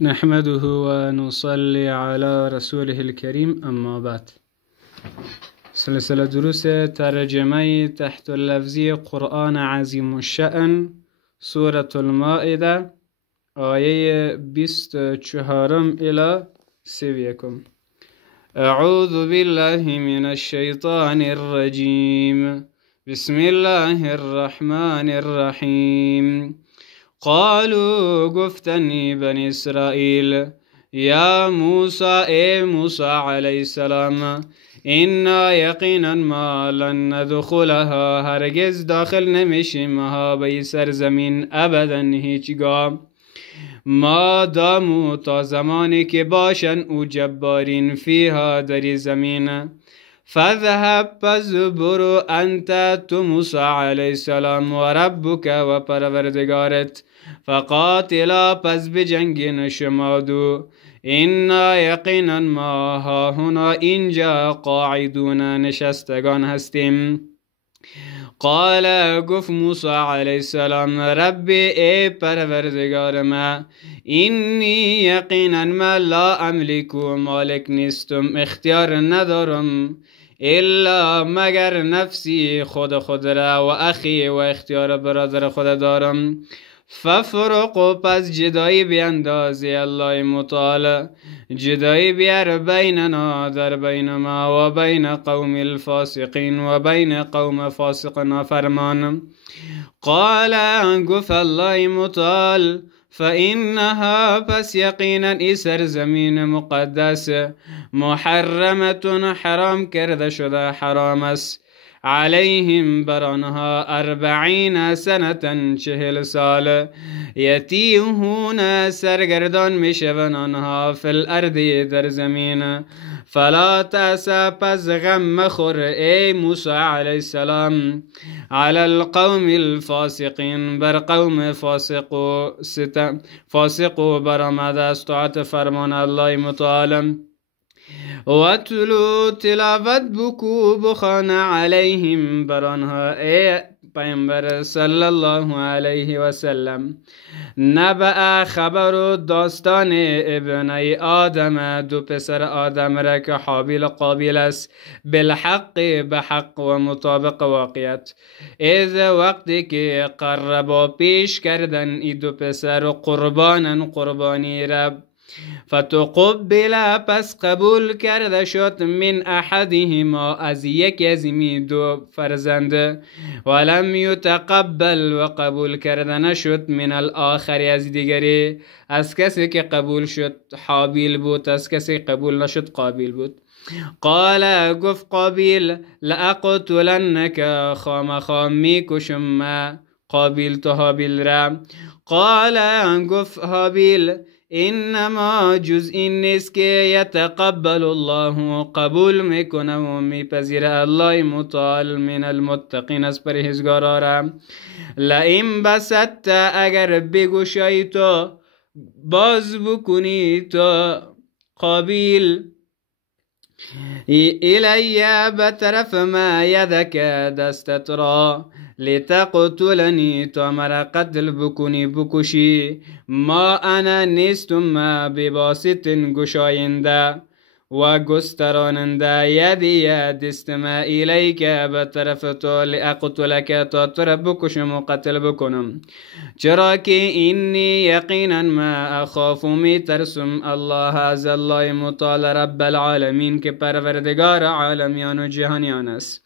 نحمده ونصلي على رسوله الكريم أما بعد. سلسلة دروس ترجمه تحت اللفظي قرآن عظيم الشأن سورة المائدة آية 24 إلى 30. أعوذ بالله من الشيطان الرجيم. بسم الله الرحمن الرحيم. قالوا گفتنی بنی اسرائیل یا موسی موسی علیه السلام اینا یقینا ما لن ندخلها هرگز داخل نمیشیم ها به سرزمین ابدا هیچگاه ما دامو تا زمانی که باشن او جبارین فیها در زمین فذهب پس برو انت تو موسی علیه السلام و ربک و پروردگارت فقاتلا پس بجنگین شما دو اینا یقینا ما ها هنا اینجا قاعدون نشستگان هستیم. قال گفت موسی علیه السلام ربی ای پروردگار ما اینی یقینا ما لا املکو مالک نیستم اختیار ندارم الا مگر نفسی خود را و اخی و اختیار برادر خود دارم ففرق پس جدایی بیندازی الله متعال جدایی بیار بیننا در بین ما و بین قوم الفاسقین و بین قوم فاسق نافرمان. قال گفت الله متعال فإنها پس یقینا ای سرزمین مقدس محرمتون حرام کرده شده حرام است علیهم برانها 40 سنة 40 سال یتیهون سرگردان میشون آنها فی الارض در زمین فلا تأسا پس غم مخور ای موسی علیه السلام علی القوم الفاسقین بر قوم فاسق و برآمده از طاعت فرمان الله متعال و تلو تلاوت بکو بخوان علیهم برانها ای پیامبر صلی الله علیه و سلم نبأ خبر و داستان ابنی آدم دو پسر آدم را که حابیل قابیل است بالحق به حق و مطابق واقعیت از وقتی که قربا پیش کردن ای دو پسر قربانا قربانی را فتقبل پس قبول کرده شد من احدهما از یکی از این دو فرزند ولم یتقبل و قبول کرده نشد من الاخر از دیگری از کسی که قبول شد حابیل بود از کسی قبول نشد قابیل بود. قال گفت قابیل لأقتلنک خامخا میکشم قابیل تو حابیل را. قال گفت حابیل انما جز این نیست که یتقبل الله قبول میکنه و میپذیره الله متعال من المتقین از پرهیزگارا را. لئن بسطت اگر بگشایی تو باز بکنی تو قابیل الیه به طرف ما یدک دستت را لتقتلنی تو مرا قتل بکنی بکشی ما انا نیستم ما بباسط گشاینده و گستراننده یدی دست ما الیک به طرف تو لاقتلک تا تو را بکشم و قتل بکنم چرا که اینی یقینا ما اخاف می ترسم الله از الله متعال رب العالمین که پروردگار عالمیان و جهانیان است.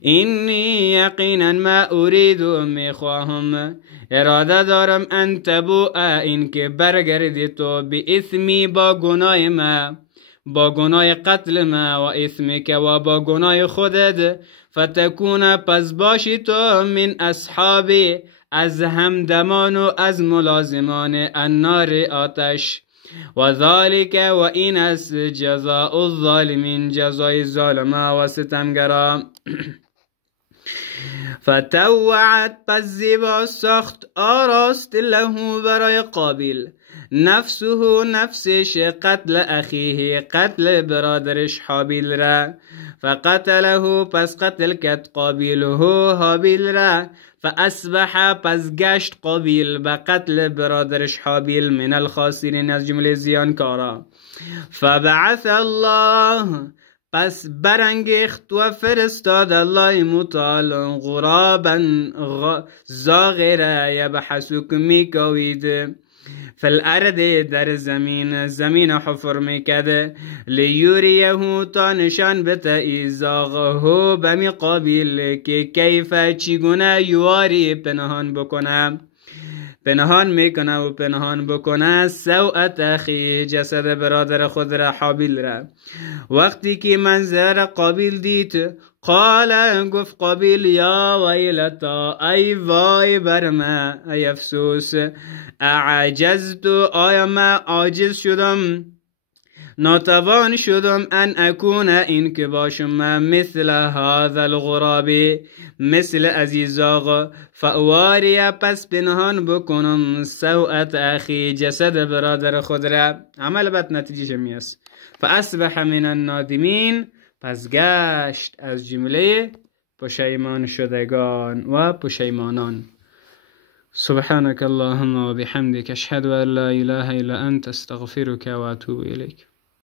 اینی یقینا ما اريد میخواهم اراده دارم ان تبوء این که برگردی تو به اثمی با گناه ما با گناه قتل ما و اثمک و با گناه خودت فتکون پس باشی تو من اصحابی از همدمان و از ملازمان النار آتش و ذالک و این است جزاء الظالمین جزای ظالما و ستمگرا. فتوعت پس زیبا ساخت آراست له برای قابیل نفسه نفسش قتل اخیه قتل برادرش حابیل را فقتله پس قتل کت قابیله حابیل را فاصبح پس گشت قابیل به قتل برادرش حابیل من الخاسرین از جمله زیانکارا. فبعث الله پس برانگیخت و فرستاد الله متعال غرابا زاغره یبحث که میکوید فی الارض در زمین حفر میکده لیوریه تا نشان بته ایزاغه بمی قابیل که کیف چگونه یواری پنهان میکنه و پنهان بکنه سوءت اخی جسد برادر خود را حابیل را. وقتی که منظر قابیل دید قال گفت قابیل یا ویلتا ای وای بر ما ای افسوس اعجزت آیا ما عاجز شدم ناتوان شدم ان اکون این که باشم مثل هذا الغراب مثل عزیزاغ فاواری پس پنهان بکنم سوءت اخی جسد برادر خود را. عمل بد نتیجه شمیست. فاصبح من النادمین پس گشت از جمله پشیمان شدگان و پشیمانان. سبحانك اللهم وبحمدك اشهد ان لا اله الا انت استغفرك واتوب اليك.